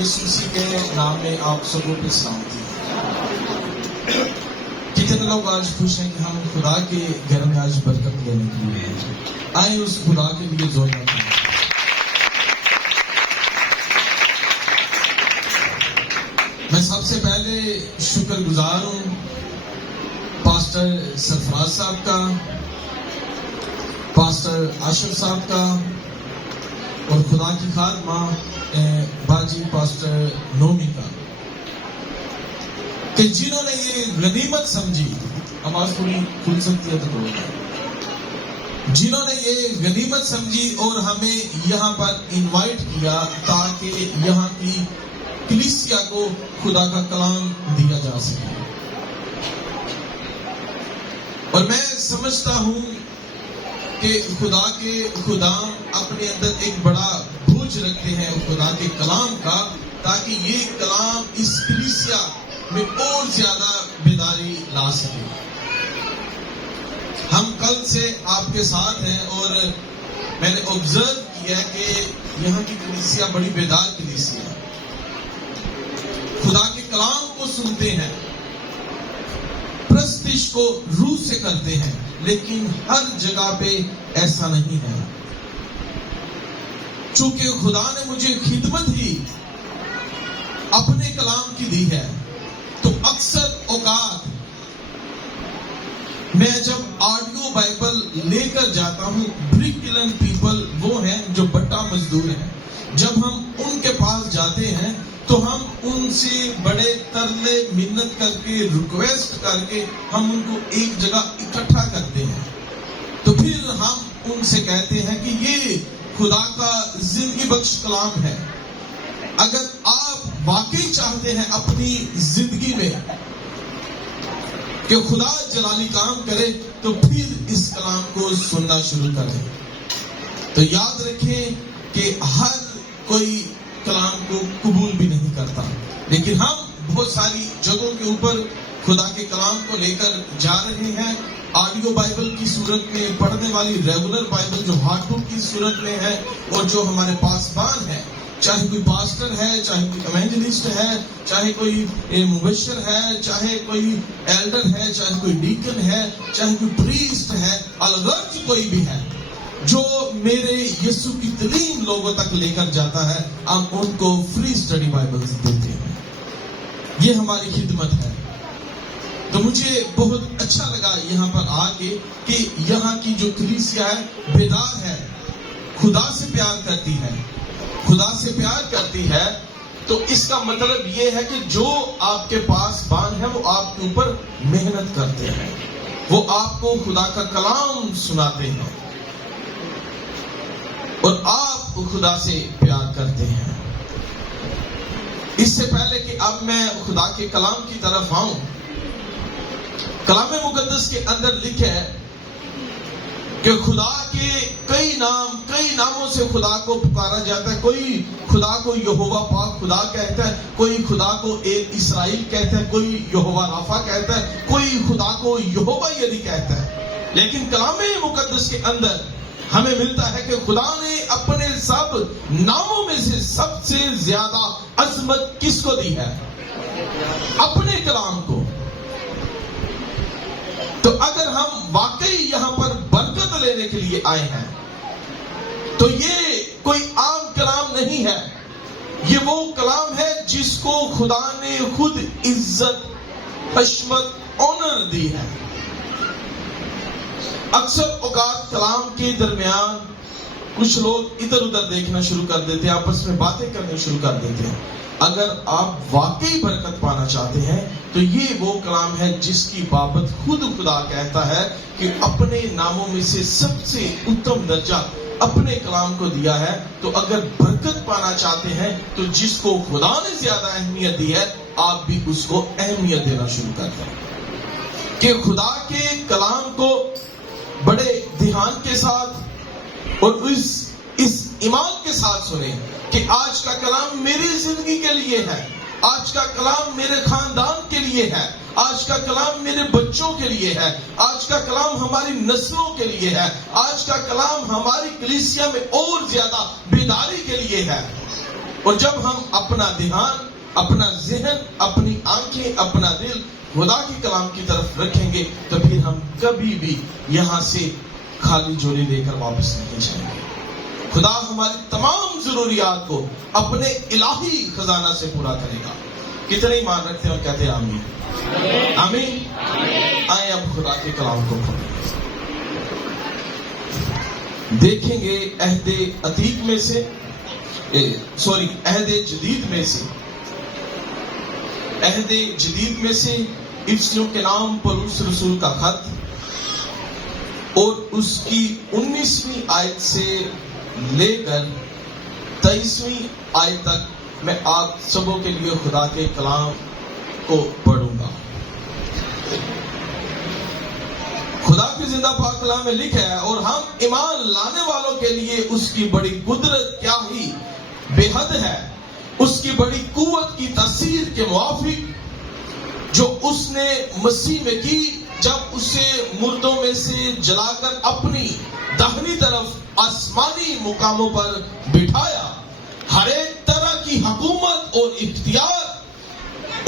یسوع مسیح کے نام میں آپ سبوں کو سلامتی۔ کتنے لوگ آج خوش ہیں کہ ہم خدا کے گھر میں آج برکت لینے کے لیے آئے، اس خدا کے لیے زور لگائیں۔ میں سب سے پہلے شکر گزار ہوں پاسٹر سرفراز صاحب کا، پاسٹر آشف صاحب کا، اور خدا کی خادمہ باجی پاسٹر نومی کا، کہ جنہوں نے یہ غنیمت سمجھی، آواز تھوڑی کھل سکتی ہے تو جنہوں نے یہ غنیمت سمجھی اور ہمیں یہاں پر انوائٹ کیا تاکہ یہاں کی کلیسیا کو خدا کا کلام دیا جا سکے۔ اور میں سمجھتا ہوں کہ خدا کے خدام اپنے اندر ایک بڑا بوجھ رکھتے ہیں خدا کے کلام کا، تاکہ یہ کلام اس کلیسیا میں اور زیادہ بیداری لا سکے۔ ہم کل سے آپ کے ساتھ ہیں اور میں نے آبزرو کیا کہ یہاں کی کلیسیا بڑی بیدار کلیسیا ہے، خدا کے کلام کو سنتے ہیں، پرستش کو روح سے کرتے ہیں، لیکن ہر جگہ پہ ایسا نہیں ہے۔ چونکہ خدا نے مجھے خدمت ہی اپنے کلام کی دی ہے، تو اکثر اوقات میں جب آڈیو بائبل لے کر جاتا ہوں، بریک کلن پیپل وہ ہیں جو بٹا مزدور ہیں، جب ہم ان کے پاس جاتے ہیں تو ہم ان سے بڑے ترلے منت کر کے ریکویسٹ کر کے ہم ان کو ایک جگہ اکٹھا کرتے ہیں، تو پھر ہم ان سے کہتے ہیں کہ یہ خدا کا زندگی بخش کلام ہے۔ اگر آپ واقعی چاہتے ہیں اپنی زندگی میں کہ خدا جلالی کام کرے، تو پھر اس کلام کو سننا شروع کریں۔ تو یاد رکھیں کہ ہر کوئی کلام کو قبول بھی نہیں کرتا، لیکن ہم بہت ساری جگہوں کے اوپر خدا کے کلام کو لے کر جا رہے ہیں، آڈیو بائبل کی صورت میں، پڑھنے والی ریگولر بائبل جو ہارڈ بک کی صورت میں ہے، اور جو ہمارے پاسبان ہے، چاہے کوئی پاسٹر ہے، چاہے کوئی ایونجلسٹ ہے، چاہے کوئی مبشر ہے، چاہے کوئی ایلڈر ہے، چاہے کوئی ڈیکن ہے، چاہے کوئی پریسٹ ہے، الغرض کوئی بھی ہے جو میرے یسوع کی تعلیم لوگوں تک لے کر جاتا ہے، ہم ان کو فری اسٹڈی بائبل دیتے ہیں۔ یہ ہماری خدمت ہے۔ تو مجھے بہت اچھا لگا یہاں پر آ کے کہ یہاں کی جو کلیسیا ہے بیدار ہے، خدا سے پیار کرتی ہے، خدا سے پیار کرتی ہے۔ تو اس کا مطلب یہ ہے کہ جو آپ کے پاس بان ہے وہ آپ کے اوپر محنت کرتے ہیں، وہ آپ کو خدا کا کلام سناتے ہیں، اور آپ خدا سے پیار کرتے ہیں۔ اس سے پہلے کہ اب میں خدا کے کلام کی طرف آؤں، کلام مقدس کے اندر لکھا ہے کہ خدا کے کئی ناموں سے خدا کو پکارا جاتا ہے۔ کوئی خدا کو یہوہ پاک خدا کہتا ہے، کوئی خدا کو ایک اسرائیل کہتا ہے، کوئی یہوہ رافع کہتا ہے، کوئی خدا کو یہوہ یدی کہتا ہے۔ لیکن کلام مقدس کے اندر ہمیں ملتا ہے کہ خدا نے اپنے سب ناموں میں سے سب سے زیادہ عظمت کس کو دی ہے؟ اپنے کلام کو۔ تو اگر ہم واقعی یہاں پر برکت لینے کے لیے آئے ہیں تو یہ کوئی عام کلام نہیں ہے، یہ وہ کلام ہے جس کو خدا نے خود عزت، حشمت، آنر دی ہے۔ اکثر اوقات کلام کے درمیان کچھ لوگ ادھر ادھر دیکھنا شروع کر دیتے ہیں، آپس میں باتیں کرنا شروع کر دیتے ہیں۔ اگر آپ واقعی برکت پانا چاہتے ہیں تو یہ وہ کلام ہے جس کی بابت خود خدا کہتا ہے کہ اپنے ناموں میں سے سب سے اتم درجہ اپنے کلام کو دیا ہے۔ تو اگر برکت پانا چاہتے ہیں تو جس کو خدا نے زیادہ اہمیت دی ہے، آپ بھی اس کو اہمیت دینا شروع کر دیں، کہ خدا کے کلام کو بڑے دھیان کے ساتھ اور اس ایمان کے ساتھ سنیں کہ آج کا کلام میری زندگی کے لیے ہے، آج کا کلام میرے خاندان کے لیے ہے، آج کا کلام میرے بچوں کے لیے ہے، آج کا کلام ہماری نسلوں کے لیے ہے، آج کا کلام ہماری کلیسیا میں اور زیادہ بیداری کے لیے ہے۔ اور جب ہم اپنا دھیان، اپنا ذہن، اپنی آنکھیں، اپنا دل خدا کے کلام کی طرف رکھیں گے تو پھر ہم کبھی بھی یہاں سے خالی جولی لے کر واپس نہیں جائیں گے۔ خدا ہماری تمام ضروریات کو اپنے الہی خزانہ سے پورا کرے گا۔ کتنے ایمان رکھتے ہیں اور کہتے ہیں آمین؟ آمین۔ آئیں اب خدا کے کلام کو پڑھیں، دیکھیں گے عہد عتیق میں سے عہد جدید میں سے افسیوں کے نام پولس رسول کا خط اور اس کی 19ویں آیت سے لے کر 23ویں آیت تک میں آپ سبوں کے لیے خدا کے کلام کو پڑھوں گا۔ خدا کی زندہ پاک کلام میں لکھا ہے، اور ہم ایمان لانے والوں کے لیے اس کی بڑی قدرت کیا ہی بے حد ہے، اس کی بڑی قوت کی تاثیر کے موافق جو اس نے مسیح میں کی جب اسے مردوں میں سے جلا کر اپنی داہنی طرف آسمانی مقاموں پر بٹھایا۔ ہر ایک طرح کی حکومت اور اختیار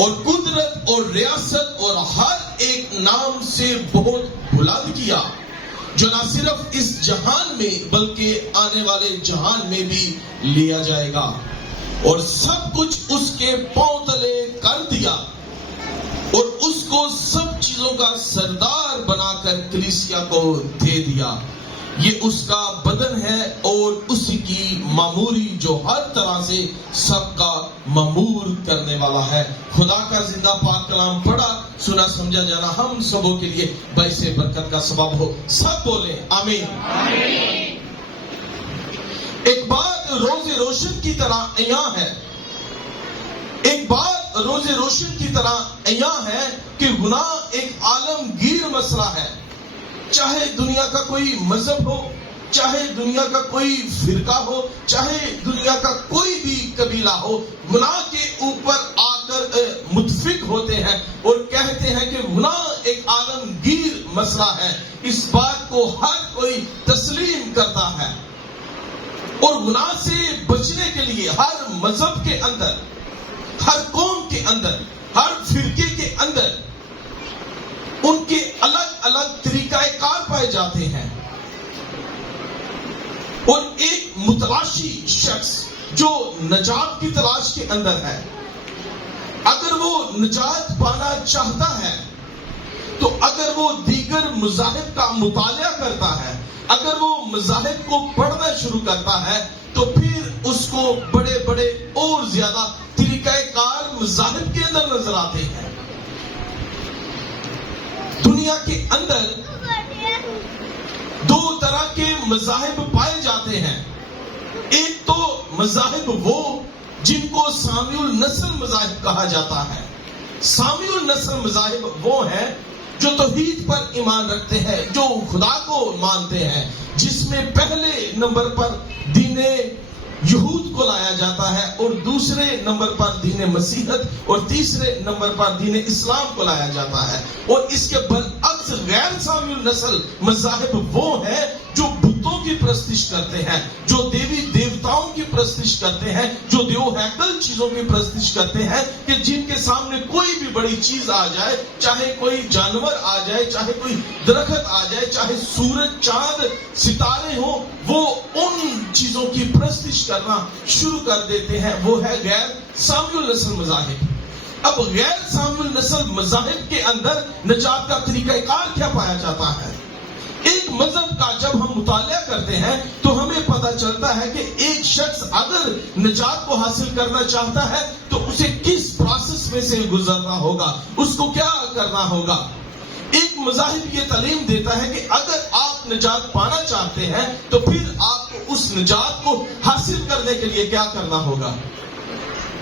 اور قدرت اور ریاست اور ہر ایک نام سے بہت بلند کیا، جو نہ صرف اس جہان میں بلکہ آنے والے جہان میں بھی لیا جائے گا، اور سب کچھ اس کے پاؤں تلے کر دیا، اور اس کو سب چیزوں کا سردار بنا کر کلیسیا کو دے دیا۔ یہ اس کا بدن ہے اور اسی کی معموری جو ہر طرح سے سب کا معمور کرنے والا ہے۔ خدا کا زندہ پاک کلام پڑھا، سنا، سمجھا جانا ہم سبوں کے لیے باعث برکت کا سبب ہو۔ سب بولیں آمین۔ ایک بات روز روشن کی طرح عیاں ہے، ایک بات روز روشن کی طرح عیاں ہے کہ گناہ ایک عالمگیر مسئلہ ہے۔ چاہے دنیا کا کوئی مذہب ہو، چاہے دنیا کا کوئی فرقہ ہو، چاہے دنیا کا کوئی بھی قبیلہ ہو، گناہ کے اوپر آ کر متفق ہوتے ہیں اور کہتے ہیں کہ گناہ ایک عالمگیر مسئلہ ہے۔ اس بات کو ہر کوئی تسلیم کرتا ہے، اور گناہ سے بچنے کے لیے ہر مذہب کے اندر، ہر قوم کے اندر، ہر فرقے کے اندر ان کے الگ الگ طریقہ کار پائے جاتے ہیں، اور ایک متلاشی شخص جو نجات کی تلاش کے اندر ہے، اگر وہ نجات پانا چاہتا ہے تو اگر وہ دیگر مذاہب کا مطالعہ کرتا ہے، اگر وہ مذاہب کو پڑھنا شروع کرتا ہے تو پھر اس کو بڑے بڑے اور زیادہ طریقہ کار مذاہب کے اندر نظر آتے ہیں۔ دنیا کے اندر دو طرح کے مذاہب پائے جاتے ہیں۔ ایک تو مذاہب وہ جن کو سامی النسل مذاہب کہا جاتا ہے۔ سامی النسل مذاہب وہ ہیں جو توحید پر ایمان رکھتے ہیں، جو خدا کو مانتے ہیں، جس میں پہلے نمبر پر دین یہود کو لایا جاتا ہے، اور دوسرے نمبر پر دین مسیحیت، اور تیسرے نمبر پر دین اسلام کو لایا جاتا ہے۔ اور اس کے برعکس غیر سامی النسل مذاہب وہ ہیں جو بتوں کی پرستش کرتے ہیں، جو دیوی دیوتاؤں کی پرستش کرتے ہیں، جو دیو ہیکل چیزوں کی پرستش کرتے ہیں، کہ جن کے سامنے کوئی بھی بڑی چیز آ جائے، چاہے کوئی جانور آ جائے، چاہے کوئی درخت آ جائے، چاہے سورج، چاند، ستارے ہوں، وہ ان چیزوں کی پرستش کرنا شروع کر دیتے ہیں۔ وہ ہے غیر سامی النسل مذاہب۔ اب غیر سامی النسل مذاہب کے اندر نجات کا طریقہ کار کیا پایا جاتا ہے؟ ایک مذہب کا جب ہم مطالعہ کرتے ہیں تو ہمیں پتہ چلتا ہے کہ ایک شخص اگر نجات کو حاصل کرنا چاہتا ہے تو اسے کس پروسیس میں سے گزرنا ہوگا، اس کو کیا کرنا ہوگا۔ ایک مذاہب یہ تعلیم دیتا ہے کہ اگر آپ نجات پانا چاہتے ہیں تو پھر آپ کو اس نجات کو حاصل کرنے کے لیے کیا کرنا ہوگا۔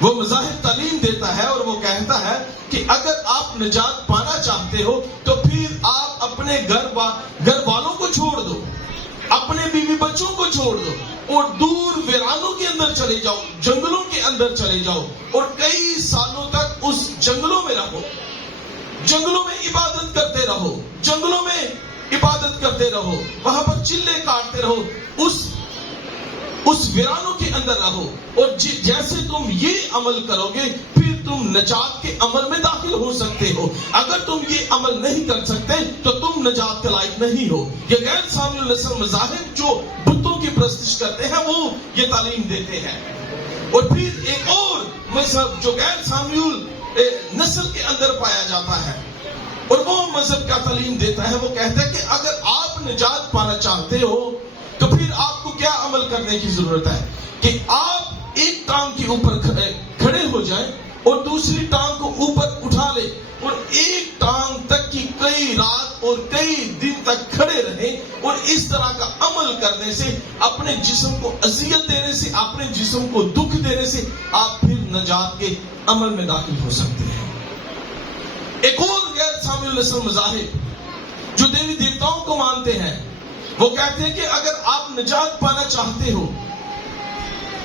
وہ مذاہب تعلیم دیتا ہے اور وہ کہتا ہے کہ اگر آپ نجات پانا چاہتے ہو تو پھر آپ اپنے گھر والوں کو چھوڑ دو، اپنے بیوی بچوں کو چھوڑ دو، اور دور ویرانوں کے اندر چلے جاؤ، جنگلوں کے اندر چلے جاؤ، اور کئی سالوں تک اس جنگلوں میں رہو، جنگلوں میں عبادت کرتے رہو، جنگلوں میں عبادت کرتے رہو، وہاں پر چلے کاٹتے رہو، اس اس ویرانوں کے اندر رہو، اور جیسے تم یہ عمل کرو گے پھر تم نجات کے عمل میں داخل ہو سکتے ہو۔ اگر تم یہ عمل نہیں کر سکتے تو تم نجات کے لائق نہیں ہو۔ یہ غیر سامع نسل مذاہب جو بتوں کی پرستش کرتے ہیں وہ یہ تعلیم دیتے ہیں۔ اور پھر ایک اور مذہب جو غیر سامع نسل کے اندر پایا جاتا ہے، اور وہ مذہب کیا تعلیم دیتا ہے، وہ کہتا ہے کہ اگر آپ نجات پانا چاہتے ہو تو پھر آپ کو کیا عمل کرنے کی ضرورت ہے کہ آپ ایک ٹانگ کے اوپر کھڑے ہو جائیں اور دوسری ٹانگ کو اوپر اٹھا لیں، اور ایک ٹانگ تک کی کئی رات اور کئی دن تک کھڑے رہیں، اور اس طرح کا عمل کرنے سے، اپنے جسم کو اذیت دینے سے، اپنے جسم کو دکھ دینے سے آپ پھر نجات کے عمل میں داخل ہو سکتے ہیں۔ ایک اور غیر سامع نسل مذاہب جو دیوی دیوتاؤں کو مانتے ہیں، وہ کہتے ہیں کہ اگر آپ نجات پانا چاہتے ہو،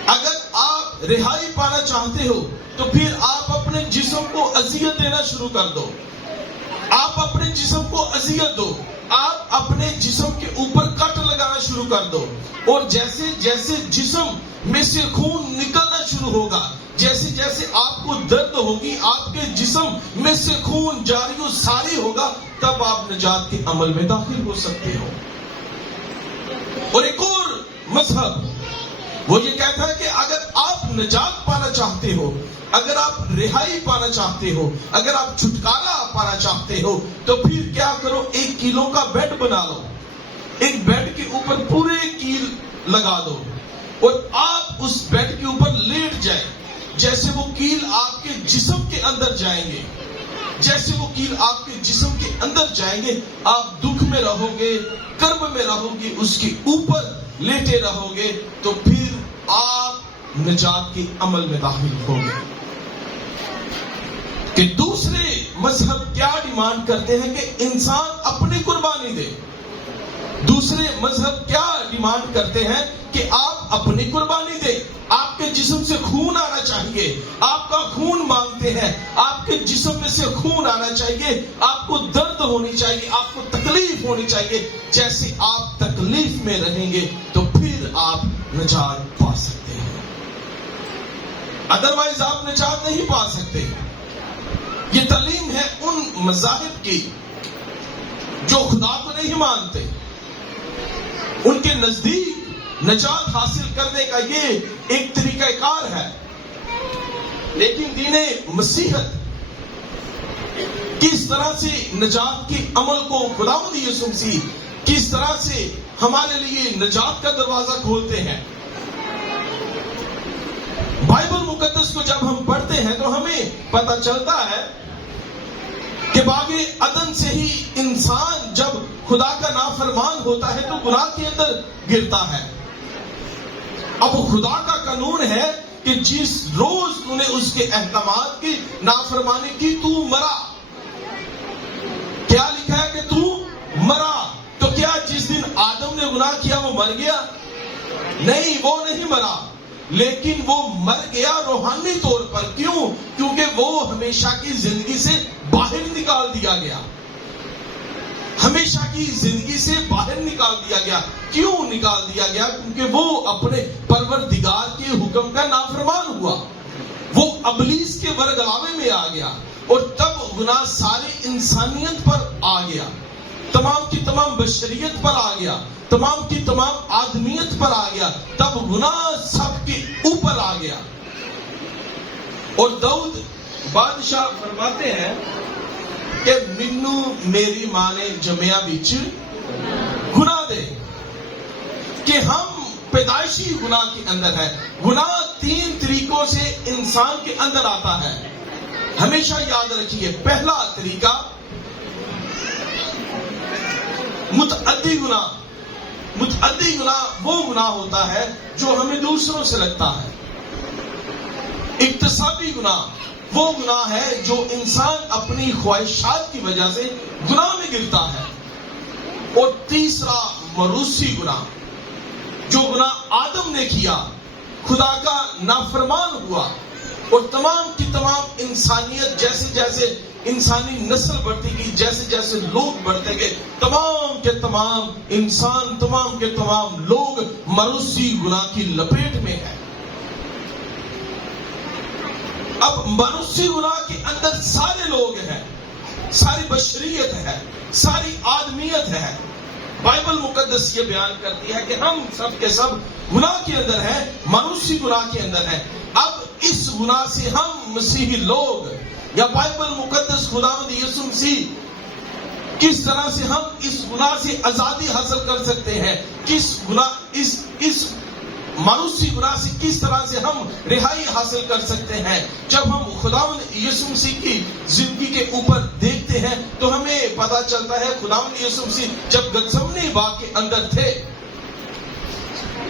اگر آپ رہائی پانا چاہتے ہو تو پھر آپ اپنے جسم کو اذیت دینا شروع کر دو، آپ اپنے جسم کو اذیت دو، آپ اپنے جسم کے اوپر کٹ لگانا شروع کر دو، اور جیسے جیسے جسم میں سے خون نکلنا شروع ہوگا، جیسے جیسے آپ کو درد ہوگی، آپ کے جسم میں سے خون جاری و ساری ہوگا، تب آپ نجات کے عمل میں داخل ہو سکتے ہو۔ اور ایک اور مذہب وہ یہ کہتا ہے کہ اگر آپ نجات پانا چاہتے ہو، اگر آپ رہائی پانا چاہتے ہو، اگر آپ چھٹکارا پانا چاہتے ہو تو پھر کیا کرو، ایک کیلوں کا بیڈ بنا لو، ایک بیڈ کے اوپر پورے کیل لگا دو، اور آپ اس بیڈ کے اوپر لیٹ جائیں، جیسے وہ کیل آپ کے جسم کے اندر جائیں گے، جیسے وہ کیل آپ کے جسم کے اندر جائیں گے، آپ دکھ میں رہو گے، کرب میں رہو گے، اس کے اوپر لیٹے رہو گے، تو پھر آپ نجات کے عمل میں داخل ہو گے۔ کہ دوسرے مذہب کیا ڈیمانڈ کرتے ہیں کہ انسان اپنی قربانی دے، دوسرے مذہب کیا ڈیمانڈ کرتے ہیں کہ آپ اپنی قربانی دیں، آپ کے جسم سے خون آنا چاہیے، آپ کا خون مانگتے ہیں، آپ کے جسم میں سے خون آنا چاہیے، آپ کو درد ہونی چاہیے، آپ کو تکلیف ہونی چاہیے، جیسے آپ تکلیف میں رہیں گے تو پھر آپ نجات پا سکتے ہیں، ادروائز آپ نجات نہیں پا سکتے۔ یہ تعلیم ہے ان مذاہب کی جو خدا کو نہیں مانتے، ان کے نزدیک نجات حاصل کرنے کا یہ ایک طریقہ کار ہے، لیکن دین مسیحت کس طرح سے نجات کے عمل کو خداوند یسوع مسیح کس طرح سے ہمارے لیے نجات کا دروازہ کھولتے ہیں۔ بائبل مقدس کو جب ہم پڑھتے ہیں تو ہمیں پتہ چلتا ہے کہ باغ عدن سے ہی انسان جب خدا کا نافرمان ہوتا ہے تو گناہ کے اندر گرتا ہے۔ اب خدا کا قانون ہے کہ جس روز تو نے اس کے احکامات کی نافرمانی کی تو مرا۔ کیا لکھا ہے کہ تو مرا؟ تو کیا جس دن آدم نے گناہ کیا وہ مر گیا؟ نہیں، وہ نہیں مرا، لیکن وہ مر گیا روحانی طور پر۔ کیوں؟ کیونکہ وہ ہمیشہ کی زندگی سے باہر نکال دیا گیا، ہمیشہ کی زندگی سے باہر نکال دیا گیا۔ کیوں نکال دیا گیا؟ کیونکہ وہ اپنے پروردگار کے حکم کا نافرمان ہوا، وہ ابلیس کے ورگلاوے میں آ گیا، اور تب گناہ ساری انسانیت پر آ گیا، تمام کی تمام بشریت پر آ گیا، تمام کی تمام آدمیت پر آ گیا، تب گناہ سب کے اوپر آ گیا۔ اور داؤد بادشاہ فرماتے ہیں کہ منو میری ماں نے جمیا بچ گناہ دے، کہ ہم پیدائشی گناہ کے اندر ہے۔ گناہ تین طریقوں سے انسان کے اندر آتا ہے، ہمیشہ یاد رکھیے۔ پہلا طریقہ متعدی گناہ۔ متعدی گناہ وہ گناہ ہوتا ہے جو ہمیں دوسروں سے لگتا ہے۔ اکتسابی گناہ وہ گناہ ہے جو انسان اپنی خواہشات کی وجہ سے گناہ میں گرتا ہے۔ اور تیسرا موروثی گناہ، جو گناہ آدم نے کیا، خدا کا نافرمان ہوا، اور تمام کی تمام انسانیت جیسے جیسے انسانی نسل بڑھتی گئی، جیسے جیسے لوگ بڑھتے گئے، تمام کے تمام انسان، تمام کے تمام لوگ مروثی گناہ کی لپیٹ میں ہیں۔ اب مروثی گناہ کے اندر سارے لوگ ہیں، ساری بشریت ہے، ساری آدمیت ہے۔ بائبل مقدس یہ بیان کرتی ہے کہ ہم سب کے سب گناہ کے اندر ہیں، مروثی گناہ کے اندر ہیں۔ اب اس گناہ سے ہم مسیحی لوگ یا بائبل مقدس خداوند یسوع مسیح کس طرح سے ہم اس گناہ سے آزادی حاصل کر سکتے ہیں، اس مروثی گناہ سے کس طرح سے ہم رہائی حاصل کر سکتے ہیں۔ جب ہم خداوند یسوع مسیح کی زندگی کے اوپر دیکھتے ہیں تو ہمیں پتا چلتا ہے خداوند یسوع مسیح جب گتسمنی باغ کے اندر تھے،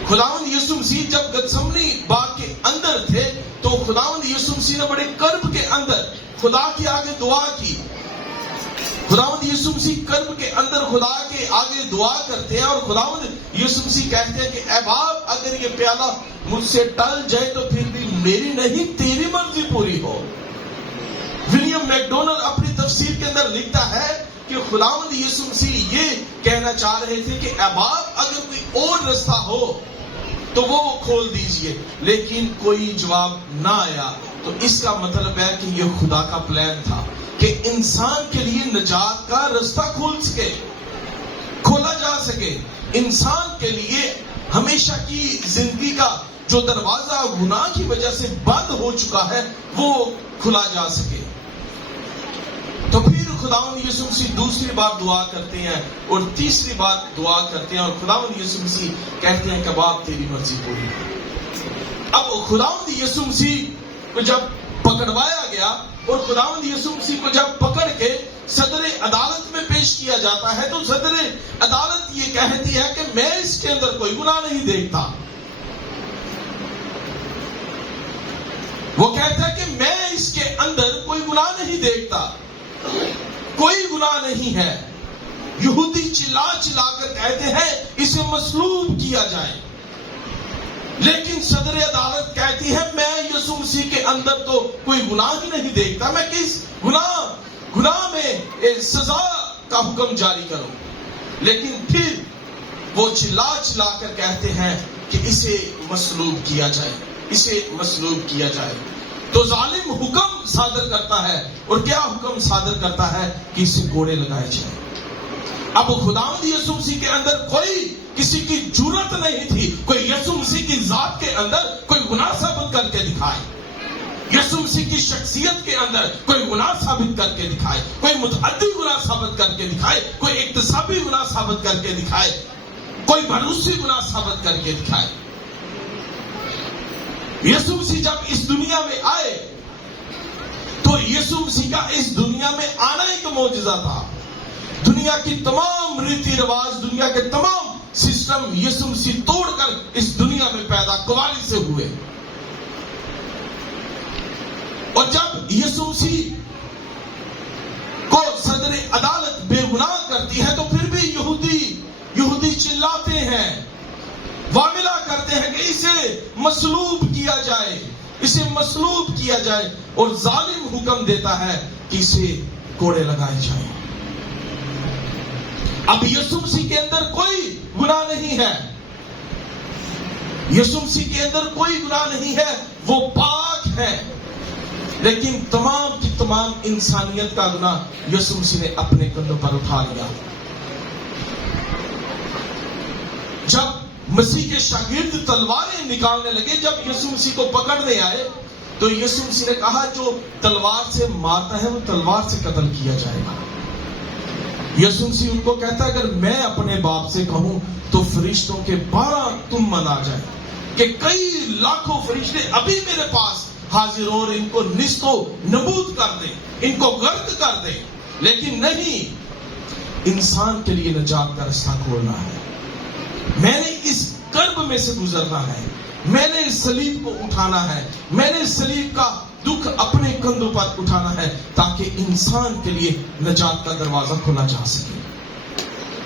خداوند یسوع مسیح جب گتسمنی باغ کے اندر تھے تو خداوند یسوع مسیح نے بڑے کرب کے اندر خدا کے آگے دعا کی۔ خداوند یسوع مسیح کرب کے اندر خدا کے آگے دعا کرتے ہیں اور خداوند یسوع مسیح کہتے ہیں کہ اے باپ، اگر یہ پیالہ مجھ سے ٹل جائے تو پھر بھی میری نہیں تیری مرضی پوری ہو۔ ولیم میکڈونلڈ اپنی تفسیر کے اندر لکھتا ہے کہ خداوند یسوع مسیح یہ کہنا چاہ رہے تھے کہ اے باپ، اگر کوئی اور رستہ ہو تو وہ کھول دیجئے، لیکن کوئی جواب نہ آیا۔ تو اس کا مطلب ہے کہ یہ خدا کا پلان تھا کہ انسان کے لیے نجات کا رستہ کھولا جا سکے، انسان کے لیے ہمیشہ کی زندگی کا جو دروازہ گناہ کی وجہ سے بند ہو چکا ہے وہ کھلا جا سکے۔ تو پھر خداوند یسوع مسیح دوسری بار دعا کرتے ہیں اور تیسری بار دعا کرتے ہیں اور خداوند یسوع مسیح کہتے ہیں کہ باپ تیری مرضی پوری ہو۔ اب خداوند یسوع مسیح کو جب پکڑوایا گیا اور خداوند یسوع مسیح کو جب پکڑ کے صدر عدالت میں پیش کیا جاتا ہے تو صدر عدالت یہ کہتی ہے کہ میں اس کے اندر کوئی گناہ نہیں دیکھتا۔ وہ کہتا ہے کہ میں اس کے اندر کوئی گناہ نہیں دیکھتا، کوئی گناہ نہیں ہے۔ یہودی چلا چلا کر کہتے ہیں اسے مصلوب کیا جائے، لیکن صدر عدالت کہتی ہے میں یسوع مسیح کے اندر تو کوئی گناہ ہی نہیں دیکھتا، میں کس گناہ میں سزا کا حکم جاری کروں۔ لیکن پھر وہ چلا چلا کر کہتے ہیں کہ اسے مصلوب کیا جائے، اسے مصلوب کیا جائے۔ تو ظالم حکم صادر کرتا ہے، اور کیا حکم صادر کرتا ہے کہ اسے کوڑے لگائے جائے۔ اب خداوند یسوع مسیح کے اندر کوئی کسی کی جرات نہیں تھی کوئی یسوع مسیح کی ذات کے اندر کوئی گناہ ثابت کر کے دکھائے، یسوع مسیح کی شخصیت کے اندر کوئی گناہ ثابت کر کے دکھائے، کوئی متعدی گناہ ثابت کر کے دکھائے، کوئی اکتسابی گناہ ثابت کر کے دکھائے، کوئی بھروسی گناہ ثابت کر کے دکھائے۔ یسوع مسیح جب اس دنیا میں آئے تو یسوع مسیح کا اس دنیا میں آنا ایک معجزہ تھا۔ دنیا کی تمام ریتی رواج، دنیا کے تمام سسٹم یسوع مسیح توڑ کر اس دنیا میں پیدا کوالی سے ہوئے۔ اور جب یسوع مسیح کو صدر عدالت بے گناہ کرتی ہے تو پھر بھی یہودی چلاتے ہیں، واملہ کرتے ہیں کہ اسے مصلوب کیا جائے، اسے مصلوب کیا جائے، اور ظالم حکم دیتا ہے کہ اسے کوڑے لگائے جائیں۔ اب یسوع مسیح کے اندر کوئی گناہ نہیں ہے، یسوع مسیح کے اندر کوئی گناہ نہیں ہے، وہ پاک ہے، لیکن تمام کی تمام انسانیت کا گناہ یسوع مسیح نے اپنے کندھوں پر اٹھا لیا۔ جب مسیح کے شاگرد تلواریں نکالنے لگے، جب یسوع مسیح کو پکڑنے آئے تو یسوع مسیح نے کہا جو تلوار سے مارتا ہے وہ تلوار سے قتل کیا جائے گا۔ یسوع مسیح ان کو کہتا ہے اگر میں اپنے باپ سے کہوں تو فرشتوں کے 12 تمن آ جائیں، کہ کئی لاکھوں فرشتے ابھی میرے پاس حاضر اور ان کو نیست و نابود کر دیں، ان کو غرق کر دیں، لیکن نہیں، انسان کے لیے نجات کا رستہ کھولنا ہے۔ میں نے اس کرب میں سے گزرنا ہے، میں نے اس صلیب کو اٹھانا ہے، میں نے اس صلیب کا دکھ اپنے کندھوں پر اٹھانا ہے تاکہ انسان کے لیے نجات کا دروازہ کھولا جا سکے،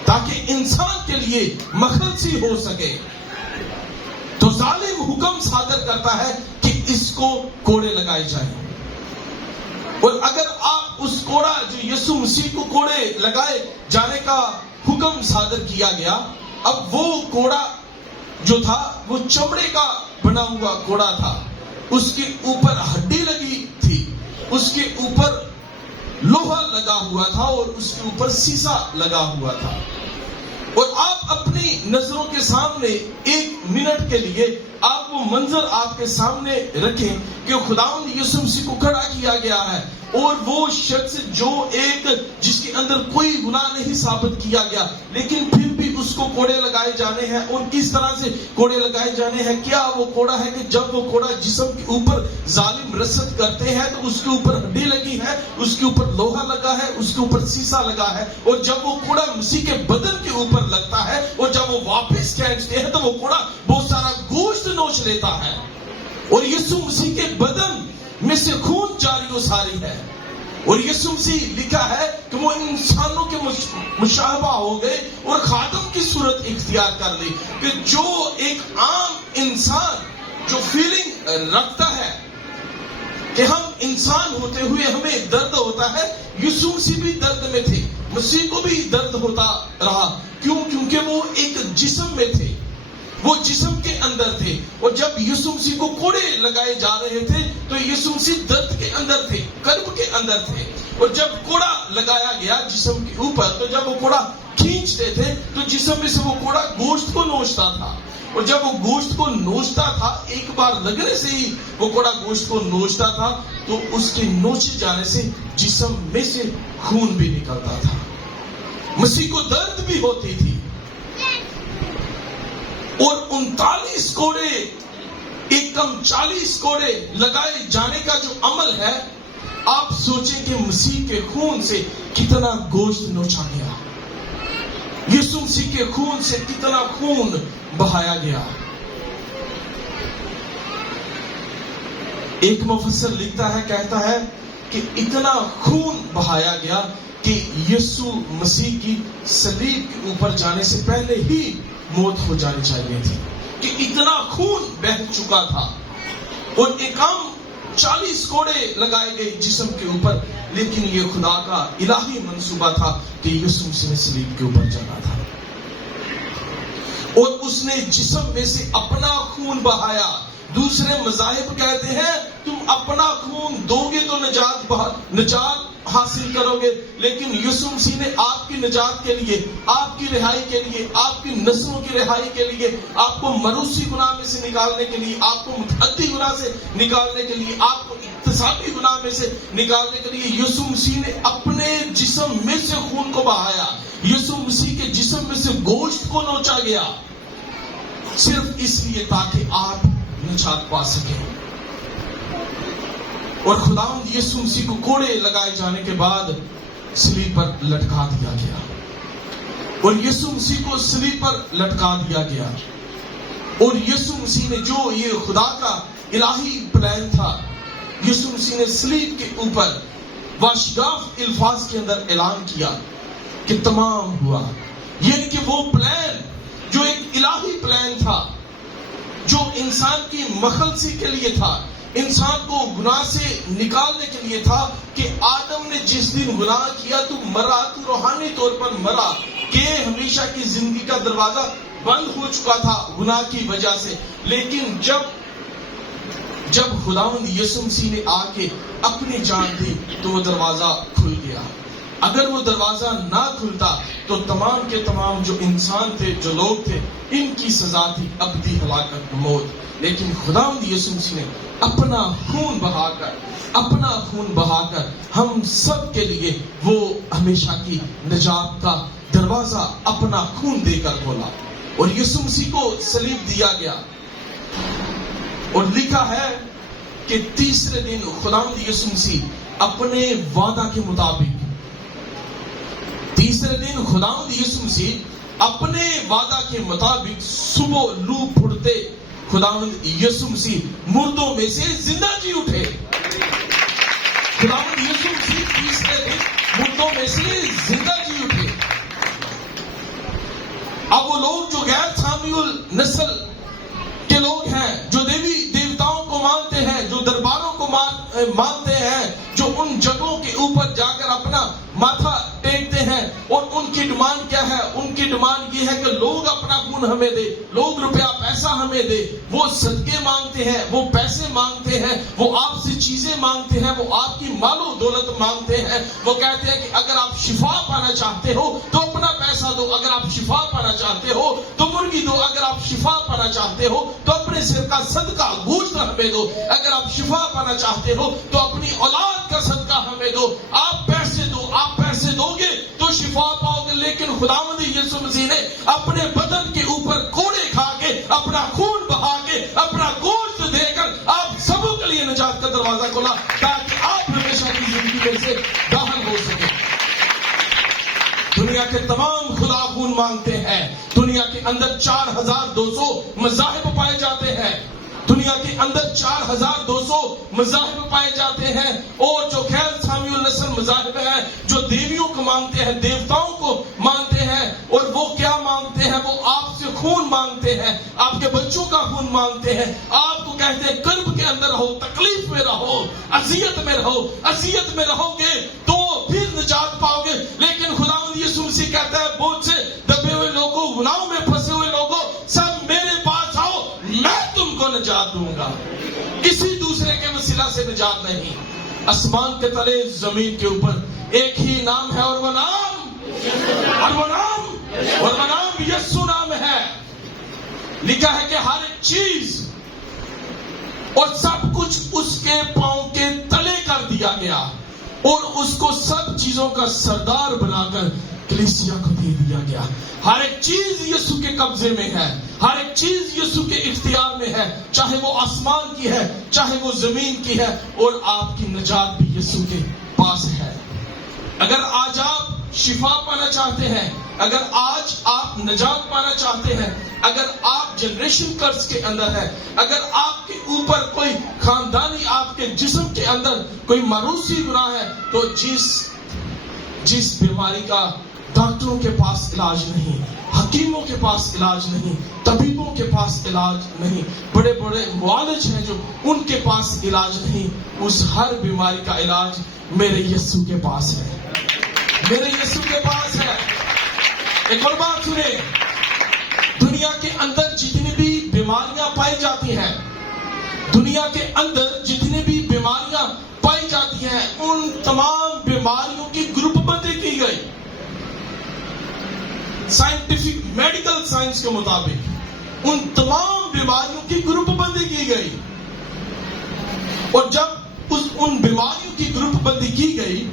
تاکہ انسان کے لیے مخلصی ہو سکے۔ تو ظالم حکم صادر کرتا ہے کہ اس کو کوڑے لگائے جائیں۔ اور اگر آپ اس کوڑا جو یسوع مسیح کو کوڑے لگائے جانے کا حکم صادر کیا گیا، اب وہ کوڑا جو تھا وہ چمڑے کا بنا ہوا کوڑا تھا، اس کے اوپر ہڈی لگی تھی، اس کے اوپر لوہا لگا ہوا تھا اور اس کے اوپر سیسا لگا ہوا تھا. اور آپ اپنی نظروں کے سامنے ایک منٹ کے لیے آپ وہ منظر آپ کے سامنے رکھیں کہ خداوند یسوع مسیح کو کھڑا کیا گیا ہے، اور وہ شخص جو ایک جس کے اندر کوئی گناہ نہیں ثابت کیا گیا، لیکن پھر بھی اس کو کوڑے لگائے جانے ہیں. اور کس طرح سے کوڑے لگائے جانے ہیں؟ کیا وہ کوڑا ہے کہ جب وہ کوڑا جسم کے اوپر ظالم رسد کرتے ہیں تو اس کے اوپر ہڈی لگی ہے، اس کے اوپر لوہا لگا ہے، اس کے اوپر سیسا لگا ہے، اور جب وہ کوڑا مسیح کے بدن کے اوپر لگتا ہے اور جب وہ واپس کھینچتے ہیں تو وہ کوڑا بہت سارا گوشت نوچ لیتا ہے. اور یسوع مسیح کے بدن میں سے خون جاری و ساری ہے. اور یسوع مسیح لکھا ہے کہ وہ انسانوں کے مشابہ ہو گئے اور خادم کی صورت اختیار کر لی، کہ جو ایک عام انسان جو فیلنگ رکھتا ہے کہ ہم انسان ہوتے ہوئے ہمیں درد ہوتا ہے، یسوع مسیح بھی درد میں تھے، مسیح کو بھی درد ہوتا رہا. کیوں؟ کیونکہ وہ ایک جسم میں تھے، وہ جسم کے اندر تھے. اور جب یسوع مسیح کو کوڑے لگائے جا رہے تھے تو یسوع مسیح درد کے اندر تھے، کرب کے اندر تھے. اور جب کوڑا لگایا گیا جسم کے اوپر تو جب وہ کوڑا کھینچتے تھے تو جسم میں سے وہ کوڑا گوشت کو نوچتا تھا. اور جب وہ گوشت کو نوچتا تھا، ایک بار لگنے سے ہی وہ کوڑا گوشت کو نوچتا تھا، تو اس کے نوچے جانے سے جسم میں سے خون بھی نکلتا تھا، مسیح کو درد بھی ہوتی تھی. اور 39 کوڑے ایک کم 40 کوڑے لگائے جانے کا جو عمل ہے، آپ سوچیں کہ مسیح کے خون سے کتنا گوشت نوچا گیا، یسوع مسیح کے خون سے کتنا خون بہایا گیا. ایک مفسر لکھتا ہے، کہتا ہے کہ اتنا خون بہایا گیا کہ یسوع مسیح کی صلیب کے اوپر جانے سے پہلے ہی موت ہو جانی چاہیے تھی، کہ اتنا خون بہہ چکا تھا. اور ایکم 40 کوڑے لگائے گئے جسم کے اوپر، لیکن یہ خدا کا الہی منصوبہ تھا کہ یسوع مسیح نے صلیب کے اوپر جانا تھا، اور اس نے جسم میں سے اپنا خون بہایا. دوسرے مذاہب کہتے ہیں تم اپنا خون دو گے تو نجات حاصل کرو گے، لیکن یسوع مسیح نے آپ کی نجات کے لیے، آپ کی رہائی کے لیے، آپ کی نسلوں کی رہائی کے لیے، آپ کو مروسی گناہ میں سے نکالنے کے لیے، آپ کو متعدی گناہ سے نکالنے کے لیے، آپ کو اقتصادی گناہ میں سے نکالنے کے لیے یسوع مسیح نے اپنے جسم میں سے خون کو بہایا. یسوع مسیح کے جسم میں سے گوشت کو نوچا گیا، صرف اس لیے تاکہ آپ نجات پا سکیں. اور خداوند یسوع مسیح کو کوڑے لگائے جانے کے بعد صلیب پر لٹکا دیا گیا، اور یسوع مسیح کو صلیب پر لٹکا دیا گیا. اور یسوع مسیح نے جو یہ خدا کا الہی پلان تھا، یسوع مسیح نے صلیب کے اوپر واشگاف الفاظ کے اندر اعلان کیا کہ تمام ہوا. یعنی کہ وہ پلان جو ایک الہی پلان تھا، جو انسان کی مخلصی کے لیے تھا، انسان کو گناہ سے نکالنے کے لیے تھا، کہ آدم نے جس دن گناہ کیا تو مرا، تو روحانی طور پر مرا، کہ ہمیشہ کی زندگی کا دروازہ بند ہو چکا تھا گناہ کی وجہ سے. لیکن جب خداوند یسوع مسیح نے آ کے اپنی جان دی تو وہ دروازہ کھل گیا. اگر وہ دروازہ نہ کھلتا تو تمام کے تمام جو انسان تھے، جو لوگ تھے، ان کی سزا تھی ابدی ہلاکت، موت. لیکن خداوند یسوع مسیح نے اپنا خون بہا کر ہم سب کے لیے وہ ہمیشہ کی نجات کا دروازہ اپنا خون دے کر کھولا. اور یسوع مسیح کو صلیب دیا گیا، اور لکھا ہے کہ تیسرے دن خداوند یسوع مسیح اپنے وعدہ کے مطابق، تیسرے دن خداوند یسوع مسیح اپنے وعدہ کے مطابق صبح لو پھوٹتے خداوند یسوع مسیح مردوں میں سے زندہ جی اٹھے. خداوند یسوع مسیح تیسرے دن مردوں میں سے زندہ جی اٹھے. اب وہ لوگ جو غیر سامیل نسل کے لوگ ہیں، جو دیوی دیوتاؤں کو مانتے ہیں، جو درباروں کو مانتے ہیں جو ان جگہوں کے اوپر جا کر اپنا ماتھا ٹیکتے ہیں، اور ان کی ڈیمانڈ کیا ہے؟ ان کی ڈیمانڈ یہ ہے کہ لوگ اپنا خون ہمیں دے، لوگ روپیہ پیسہ ہمیں دے۔ وہ صدقے مانگتے ہیں، وہ پیسے مانگتے ہیں، وہ آپ سے چیزیں مانگتے ہیں، وہ آپ کی مال و دولت مانگتے ہیں۔ وہ کہتے ہیں کہ اگر آپ شفا پانا چاہتے ہو تو اپنا پیسہ دو، اگر آپ شفا پانا چاہتے ہو تو مرغی دو، اگر آپ شفا پانا چاہتے ہو تو اپنے سر کا صدقہ گوشت ہمیں دو، اگر آپ شفا پانا چاہتے ہو تو اپنی اولاد کا صدقہ ہمیں دو۔ آپ پیسے دو، آپ پیسے دو گے تو شفا پاؤ گے، لیکن خداوند یسوع مسیح نے اپنے بدن کے اوپر کوڑے کھا کے، اپنا خون بہا کے، اپنا گوشت دے کر آپ سبوں کے لیے نجات کا دروازہ کھولا تاکہ آپ ہمیشہ کی زندگی میں سے داخل ہو سکیں۔ دنیا کے تمام خدا خون مانگتے ہیں۔ دنیا کے اندر 4200 مذاہب پائے جاتے ہیں۔ دنیا کے اندر 4200 مذاہب پائے جاتے ہیں، اور جو غیر سامی النسل مذاہب ہیں جو دیویوں کو مانگتے ہیں، دیوتاؤں کو مانتے ہیں، اور وہ کیا مانگتے ہیں؟ وہ آپ سے خون مانگتے ہیں، آپ کے بچوں کا خون مانگتے ہیں، آپ کو کہتے ہیں کرب کے اندر رہو، تکلیف میں رہو، اذیت میں رہو، اذیت میں رہو گے تو پھر نجات پاؤ گے۔ لیکن خداوند یسوع مسیح کہتا ہے بہت سے دبے ہوئے لوگوں، گناہوں میں پھنسے ہوئے لوگوں، سب میرے پاس آؤ، میں تم کو نجات دوں گا۔ کسی دوسرے کے وسیلہ سے نجات نہیں۔ آسمان کے تلے، زمین کے اوپر ایک ہی نام ہے، اور وہ نام یسوع نام ہے۔ لکھا ہے کہ ہر ایک چیز اور سب کچھ اس کے پاؤں کے تلے کر دیا گیا، اور اس کو سب چیزوں کا سردار بنا کر کلیسیا کو دے دیا گیا۔ ہر ایک چیز یسوع کے قبضے میں ہے، ہر ایک چیز یسوع کے اختیار میں ہے، چاہے وہ آسمان کی ہے، چاہے وہ زمین کی ہے، اور آپ کی نجات بھی یسوع کے پاس ہے۔ اگر آج آپ شفا پانا چاہتے ہیں، اگر آج آپ نجات پانا چاہتے ہیں، اگر آپ جنریشن کرز کے اندر ہے، اگر آپ کے اوپر کوئی خاندانی، آپ کے جسم کے اندر کوئی موروثی گناہ ہے، تو جس بیماری کا ڈاکٹروں کے پاس علاج نہیں، حکیموں کے پاس علاج نہیں، طبیبوں کے پاس علاج نہیں، بڑے بڑے معالج ہیں جو ان کے پاس علاج نہیں، اس ہر بیماری کا علاج میرے یسوع کے پاس ہے، میرے یسوع کے پاس ہے۔ ایک اور بات سنیں، دنیا کے اندر جتنی بھی بیماریاں پائی جاتی ہیں، دنیا کے اندر جتنی بھی بیماریاں پائی جاتی ہیں، ان تمام بیماریوں کی گروپ بندی کی گئی سائنٹیفک میڈیکل سائنس کے مطابق، ان تمام بیماریوں کی گروپ بندی کی گئی۔ اور جب ان بیماریوں کی گروپ بندی کی گئی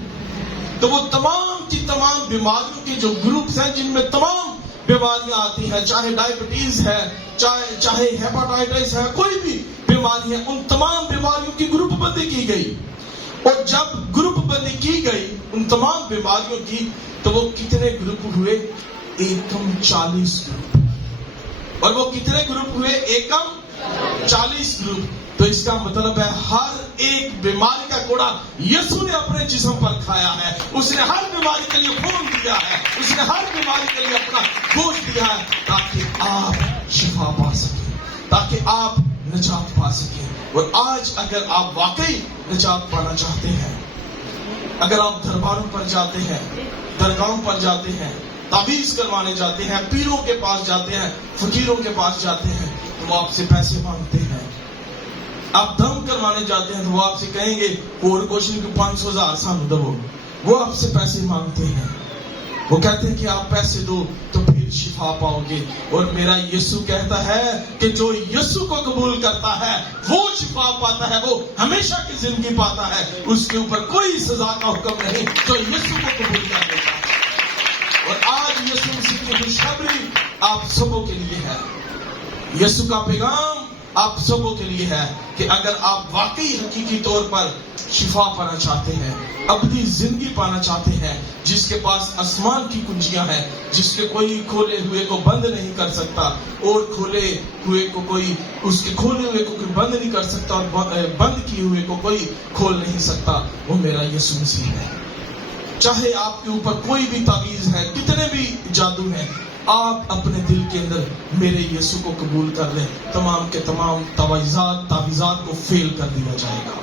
تو وہ تمام کی تمام بیماریوں کے جو گروپس ہیں، جن میں تمام بیماریاں آتی ہیں، چاہے ڈائبٹیز ہے، چاہے ہیپاٹائٹس ہے، کوئی بھی بیماری ہے، ان تمام بیماریوں کی گروپ بندی کی گئی۔ اور جب گروپ بندی کی گئی ان تمام بیماریوں کی، تو وہ کتنے گروپ ہوئے؟ ایکم 40 گروپ۔ اور وہ کتنے گروپ ہوئے؟ ایکم 40 گروپ۔ تو اس کا مطلب ہے ہر ایک بیماری کا کوڑا یسوع نے اپنے جسم پر کھایا ہے، اس نے ہر بیماری کے لیے خون دیا ہے، اس نے ہر بیماری کے لیے اپنا گوشت دیا ہے، تاکہ آپ شفا پا سکیں، تاکہ آپ نجات پا سکیں۔ اور آج اگر آپ واقعی نجات پانا چاہتے ہیں، اگر آپ درباروں پر جاتے ہیں، درگاہوں پر جاتے ہیں، تعویذ کروانے جاتے ہیں، پیروں کے پاس جاتے ہیں، فقیروں کے پاس جاتے ہیں، تو وہ آپ سے پیسے مانگتے ہیں۔ آپ دم کروانے جاتے ہیں تو وہ آپ سے کہیں گے اور کوشن کو 500,000 سانو دو، وہ آپ سے پیسے مانگتے ہیں۔ وہ کہتے ہیں کہ آپ پیسے دو تو پھر شفا پاؤ گے۔ اور میرا یسوع کہتا ہے کہ جو یسوع کو قبول کرتا ہے وہ شفا پاتا ہے، وہ ہمیشہ کی زندگی پاتا ہے، اس کے اوپر کوئی سزا کا حکم نہیں، جو یسوع کو قبول کر لیتا ہے۔ اور آج یسوع مسیح کی خوشخبری آپ سبوں کے لیے ہے، یسوع کا پیغام آپ سبوں کے لیے ہے کہ اگر آپ واقعی حقیقی طور پر شفا پانا چاہتے ہیں، ابدی زندگی پانا چاہتے ہیں، جس کے پاس آسمان کی کنجیاں ہیں، جس کے کوئی کھولے ہوئے کو بند نہیں کر سکتا، اور کھولے ہوئے کو کوئی اس کے کھولے ہوئے کو کوئی بند نہیں کر سکتا، اور بند کیے ہوئے کو کوئی کھول نہیں سکتا، وہ میرا یسوع مسیح ہے۔ چاہے آپ کے اوپر کوئی بھی تعویذ ہے، کتنے بھی جادو ہیں، آپ اپنے دل کے اندر میرے یسوع کو قبول کر لیں، تمام کے تمام تعویذات کو فیل کر دیا جائے گا۔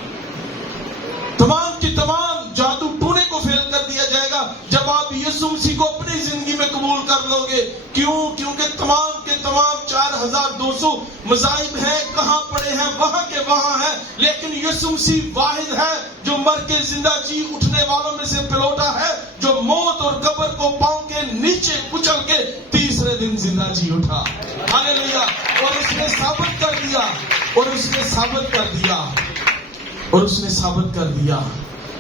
تمام کی تمام جادو ٹونے کو فیل کر دیا جائے گا جب آپ یسوع مسیح کو اپنی زندگی میں قبول کر لو گے. کیونکہ تمام کے تمام 4200 مذاہب ہیں, کہاں پڑے ہیں, وہاں کے وہاں ہیں, لیکن یسوع مسیح واحد ہے جو مر کے زندہ جی اٹھنے والوں میں سے پلوٹا ہے, جو موت اور قبر کو پاؤں کے نیچے کچل کے تیسرے دن زندہ جی اٹھا. ہاللیلویا. اور اس نے ثابت کر دیا اور اس نے ثابت کر دیا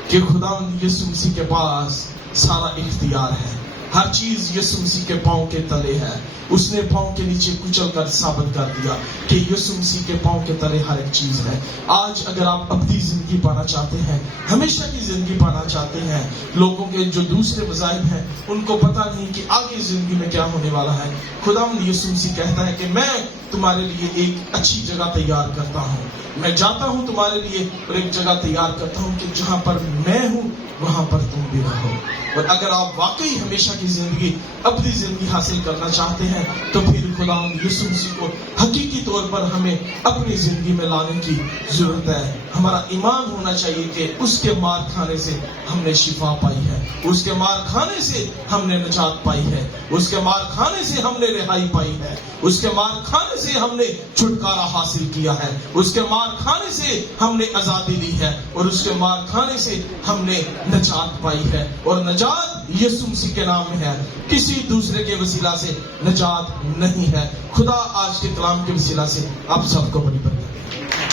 کہ خداوند یسوع مسیح کے پاس سارا اختیار ہے. ہر چیز یسوع مسیح کے پاؤں کے تلے ہے. اس نے پاؤں کے نیچے کچل کر ثابت کر دیا کہ یسوع مسیح کے پاؤں کے تلے ہر ایک چیز ہے. آج اگر آپ اپنی زندگی پانا چاہتے ہیں, ہمیشہ کی زندگی پانا چاہتے ہیں, لوگوں کے جو دوسرے مذاہب ہیں ان کو پتہ نہیں کہ آگے زندگی میں کیا ہونے والا ہے, خداوند یسوع مسیح کہتا ہے کہ میں تمہارے لیے ایک اچھی جگہ تیار کرتا ہوں. میں جاتا ہوں تمہارے لیے اور ایک جگہ تیار کرتا ہوں کہ جہاں پر میں ہوں وہاں پر تم بھی رہو. اور اگر آپ واقعی ہمیشہ کی زندگی, اپنی زندگی حاصل کرنا چاہتے ہیں تو پھر خداوند یسوع مسیح کو حقیقی طور پر ہمیں اپنی زندگی میں لانے کی ضرورت ہے. ہمارا ایمان ہونا چاہیے کہ اس کے مار کھانے سے ہم نے شفا پائی ہے, اس کے مار کھانے سے ہم نے نجات پائی ہے, اس کے مار کھانے سے ہم نے رہائی پائی ہے, اس کے مار کھانے سے ہم نے چھٹکارا حاصل کیا ہے, اس کے مار کھانے سے ہم نے آزادی لی ہے, اور اس کے مار کھانے سے ہم نے نجات پائی ہے. اور نجات یسوع مسیح کے نام میں ہے, کسی دوسرے کے وسیلہ سے نجات نہیں ہے. خدا آج کے کلام کے وسیلہ سے آپ سب کو بڑی برکت دے.